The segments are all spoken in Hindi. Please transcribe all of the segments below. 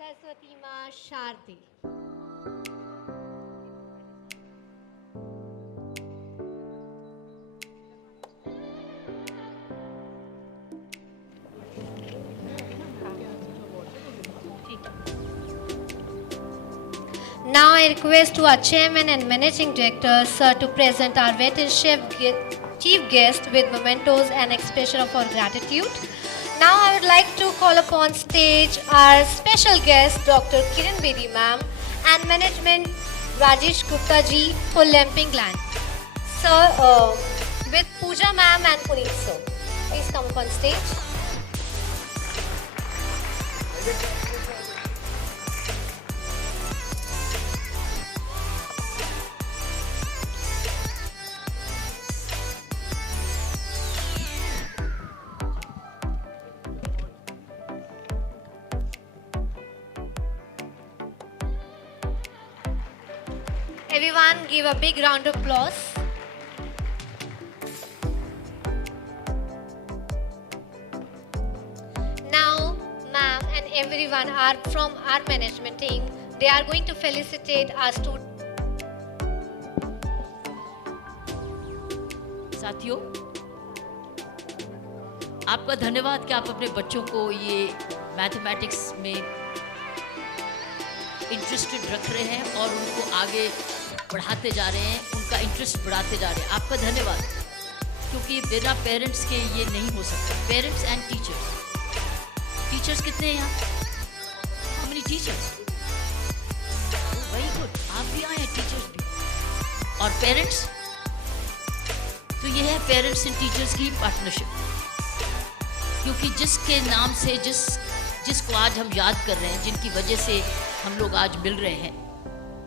सरस्वती माँ शारदे। Now I request to our chairman and managing director, sir, to present our veteran chief guest with mementos and expression of our gratitude. Now I would like to call upon stage our special guest, Dr. Kiran Bedi ma'am, and management Rajesh Gupta ji for Lamping Land. Sir, with Pooja ma'am and Puneet sir, please come upon stage. Everyone give a big round of applause. Now, ma'am and everyone are from our management team. They are going to felicitate our students. साथियों, आपका धन्यवाद कि आप अपने बच्चों को ये मैथमेटिक्स में इंटरेस्टेड रख रहे हैं और उनको आगे बढ़ाते जा रहे हैं, उनका इंटरेस्ट बढ़ाते जा रहे हैं। आपका धन्यवाद, क्योंकि बिना पेरेंट्स के ये नहीं हो सकता। पेरेंट्स एंड टीचर्स कितने हैं यहाँ? How many teachers? Very good, आप भी आए हैं, टीचर्स भी। और पेरेंट्स, तो ये है पेरेंट्स एंड टीचर्स की पार्टनरशिप, क्योंकि जिसके नाम से जिसको आज हम याद कर रहे हैं, जिनकी वजह से हम लोग आज मिल रहे हैं,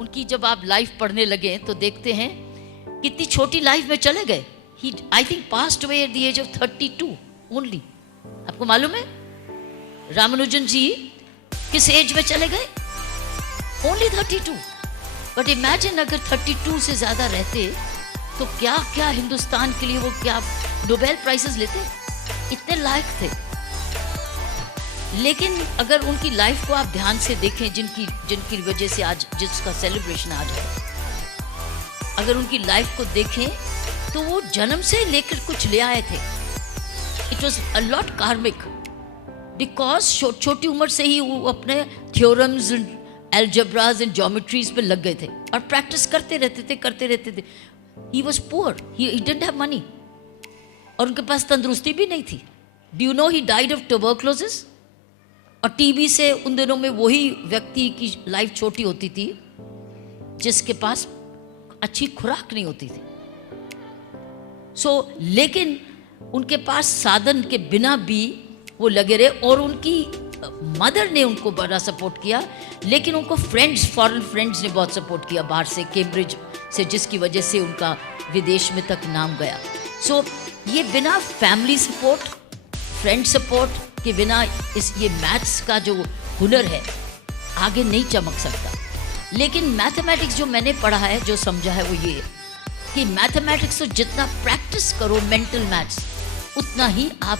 उनकी जब आप लाइफ पढ़ने लगे तो देखते हैं कितनी छोटी लाइफ में चले गए। He I think passed away at the age of 32 only. आपको मालूम है रामानुजन जी किस एज में चले गए? ओनली 32। बट इमेजिन अगर 32 से ज़्यादा रहते तो क्या क्या हिंदुस्तान के लिए वो क्या नोबेल प्राइजेस लेते, इतने लायक थे। लेकिन अगर उनकी लाइफ को आप ध्यान से देखें, जिनकी वजह से आज जिसका सेलिब्रेशन आज है, अगर उनकी लाइफ को देखें तो वो जन्म से लेकर कुछ ले आए थे। इट वॉज अ लॉट कार्मिक, बिकॉज छोटी उम्र से ही वो अपने थ्योरम्स, एल्जेब्राज एंड ज्योमेट्रीज पे लग गए थे और प्रैक्टिस करते रहते थे। He was poor, he didn't have money, और उनके पास तंदुरुस्ती भी नहीं थी। Do you know he died of tuberculosis? और टीबी से उन दिनों में वही व्यक्ति की लाइफ छोटी होती थी जिसके पास अच्छी खुराक नहीं होती थी। लेकिन उनके पास साधन के बिना भी वो लगे रहे, और उनकी मदर ने उनको बड़ा सपोर्ट किया, लेकिन उनको फॉरेन फ्रेंड्स ने बहुत सपोर्ट किया बाहर से, कैम्ब्रिज से, जिसकी वजह से उनका विदेश में तक नाम गया। ये बिना फैमिली सपोर्ट, फ्रेंड सपोर्ट के बिना ये मैथ्स का जो हुनर है आगे नहीं चमक सकता। लेकिन मैथमेटिक्स जो मैंने पढ़ा है, जो समझा है, वो ये कि मैथमेटिक्स को जितना प्रैक्टिस करो मेंटल मैथ्स, उतना ही आप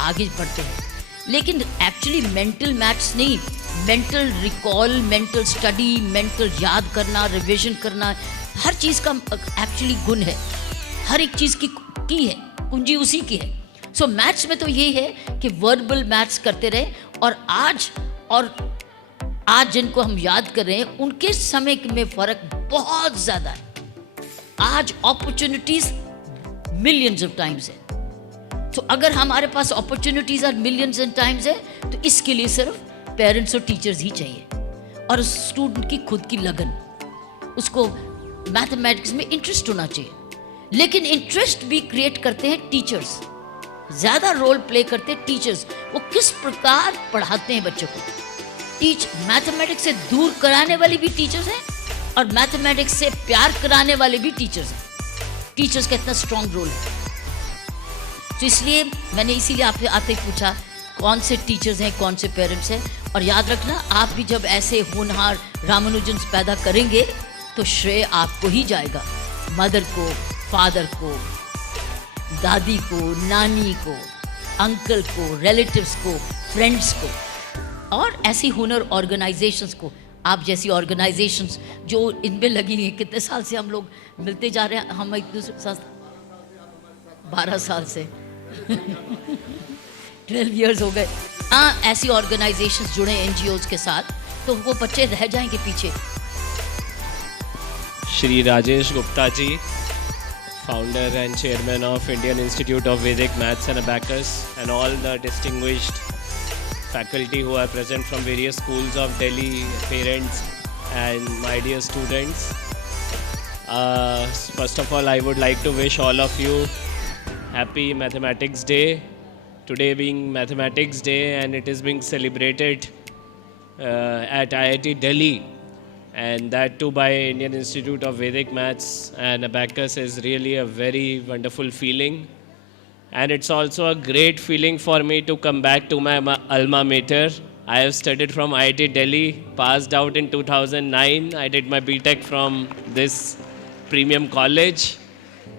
आगे बढ़ते हैं। लेकिन एक्चुअली मेंटल मैथ्स नहीं, mental recall, mental study, mental याद करना, रिवीजन करना, हर चीज़ का एक्चुअली गुण है, हर एक चीज़ की है, कुंजी उसी की है। सो मैथ्स में तो ये है कि वर्बल मैथ्स करते रहे, और आज जिनको हम याद कर रहे हैं उनके समय में फ़र्क बहुत ज़्यादा है। आज अपॉर्चुनिटीज़ मिलियंस ऑफ टाइम्स है। तो अगर हमारे पास opportunities are millions and times है, तो इसके लिए सिर्फ पेरेंट्स और टीचर्स ही चाहिए, और स्टूडेंट की खुद की लगन, उसको मैथमेटिक्स में इंटरेस्ट होना चाहिए। लेकिन इंटरेस्ट भी क्रिएट करते हैं टीचर्स, ज़्यादा रोल प्ले करते हैं टीचर्स। वो किस प्रकार पढ़ाते हैं बच्चों को। मैथमेटिक्स से दूर कराने वाले भी टीचर्स हैं, और मैथमेटिक्स से प्यार कराने वाले भी टीचर्स हैं। टीचर्स का इतना स्ट्रॉन्ग रोल है। तो इसलिए मैंने इसीलिए आपसे आते ही पूछा कौन से टीचर्स हैं, कौन से पेरेंट्स हैं। और याद रखना, आप भी जब ऐसे होनहार रामानुजन पैदा करेंगे तो श्रेय आपको ही जाएगा, मदर को, फादर को, दादी को, नानी को, अंकल को, रिलेटिव्स को, फ्रेंड्स को, और ऐसी हुनर ऑर्गेनाइजेशंस को। आप जैसी ऑर्गेनाइजेशंस जो इनमें लगी हैं, कितने साल से हम लोग मिलते जा रहे हैं, हम एक दूसरे के साथ 12 साल से 12 इयर्स हो गए। हाँ, ऐसी ऑर्गेनाइजेशंस जुड़े NGOs के साथ, तो वो बच्चे रह जाएंगे पीछे। Shri Rajesh Gupta ji, founder and chairman of Indian Institute of Vedic Maths and Abacus, and all the distinguished faculty who are present from various schools of Delhi, parents and my dear students. First of all, I would like to wish all of you happy Mathematics Day. Today being Mathematics Day, and it is being celebrated at IIT Delhi, and that too by Indian Institute of Vedic Maths and Abacus is really a very wonderful feeling. And it's also a great feeling for me to come back to my alma mater. I have studied from IIT Delhi, passed out in 2009. I did my BTech from this premium college,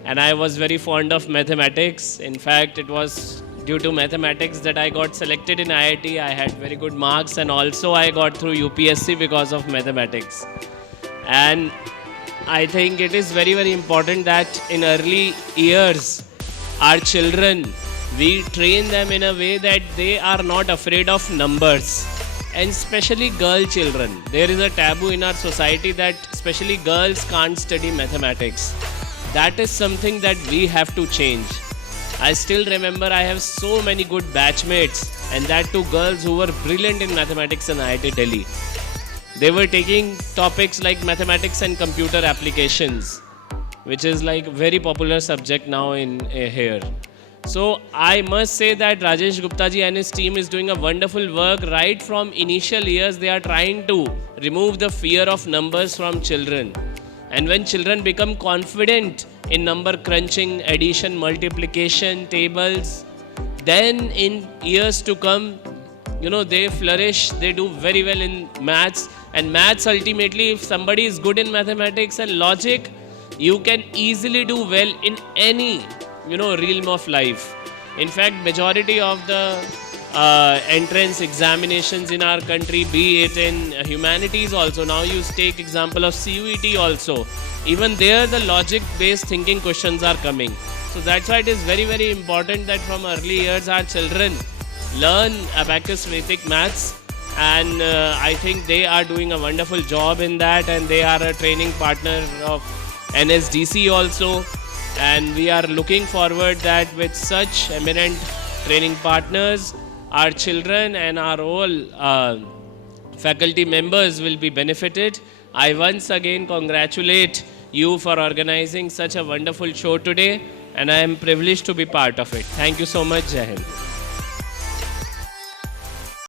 and I was very fond of mathematics. In fact, it was due to mathematics that I got selected in IIT. I had very good marks, and also I got through UPSC because of mathematics. And I think it is very, very important that in early years, our children, we train them in a way that they are not afraid of numbers, and especially girl children. There is a taboo in our society that especially girls can't study mathematics. That is something that we have to change. I still remember I have so many good batchmates, and that too girls who were brilliant in mathematics in IIT Delhi. They were taking topics like mathematics and computer applications, which is like very popular subject now in here. So I must say that Rajesh Gupta ji and his team is doing a wonderful work. Right from initial years, they are trying to remove the fear of numbers from children. And when children become confident in number crunching, addition, multiplication, tables, then in years to come, they flourish, they do very well in maths. And maths ultimately, if somebody is good in mathematics and logic, you can easily do well in any realm of life. In fact, majority of the entrance examinations in our country, be it in humanities also, now you take example of CUET also, even there the logic based thinking questions are coming. So that's why it is very, very important that from early years our children learn Abacus Vedic Maths, and I think they are doing a wonderful job in that, and they are a training partner of NSDC also, and we are looking forward that with such eminent training partners, our children and our all faculty members will be benefited. I once again congratulate you for organizing such a wonderful show today, and I am privileged to be part of it. Thank you so much. Jai Hind.